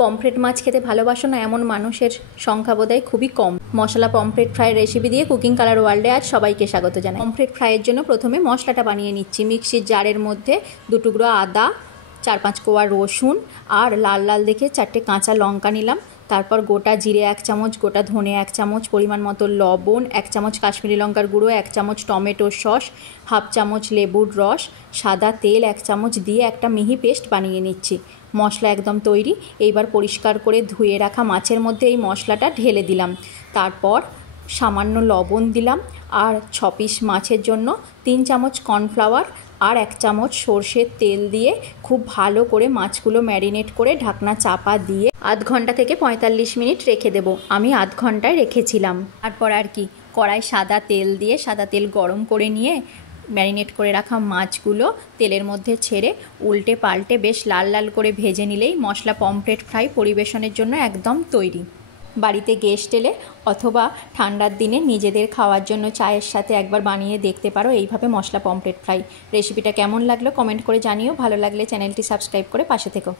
Pomfret মাছ খেতে ভালোবাসো না এমন মানুষের সংখ্যা বোধহয় খুবই কম। মশলা পমফ্রেট ফ্রাইয়ের রেসিপি দিয়ে কুকিং কালার ওয়ার্ল্ডে আজ সবাইকে স্বাগত জানাই। পমফ্রেট ফ্রাইয়ের জন্য প্রথমে মশলাটা বানিয়ে নিচ্ছি। মিক্সির জারের মধ্যে 2 টুকরো আদা, 4-5 কোয়া রসুন আর লাল লাল দেখে 4টে কাঁচা লঙ্কা নিলাম। তারপর গোটা জিরে 1 চামচ, গোটা ধনে 1 চামচ, পরিমাণ মতো লবণ, 1 চামচ কাশ্মীরি লঙ্কার গুঁড়ো, 1 চামচ টমেটো সস, হাফ চামচ লেবুর রস, সাদা তেল 1 চামচ দিয়ে একটা মিহি পেস্ট বানিয়ে নিচ্ছি। মশলা একদম তৈরি। এইবার পরিষ্কার করে ধুয়ে রাখা মাছের মধ্যে এই মশলাটা ঢেলে দিলাম। তারপর সামান্য লবণ দিলাম আর 6 পিস মাছের জন্য 3 চামচ কর্নফ্লাওয়ার আর 1 চামচ সর্ষের তেল দিয়ে খুব ভালো করে মাছগুলো ম্যারিনেট করে ঢাকনা চাপা দিয়ে আধ ঘন্টা থেকে 45 মিনিট রেখে দেবো। আমি আধ ঘন্টায় রেখেছিলাম। তারপর আর কি, কড়াই সাদা তেল দিয়ে সাদা তেল গরম করে নিয়ে ম্যারিনেট করে রাখা মাছগুলো তেলের মধ্যে ছেড়ে উল্টে পাল্টে বেশ লাল লাল করে ভেজে নিলেই মশলা পমফ্রেট ফ্রাই পরিবেশনের জন্য একদম তৈরি। বাড়িতে গেস্ট এলে অথবা ঠান্ডার দিনে নিজেদের খাওয়ার জন্য চায়ের সাথে একবার বানিয়ে দেখতে পারো এইভাবে মশলা পমফ্রেট ফ্রাই। রেসিপিটা কেমন লাগলো কমেন্ট করে জানিও। ভালো লাগলে চ্যানেলটি সাবস্ক্রাইব করে পাশে থেকো।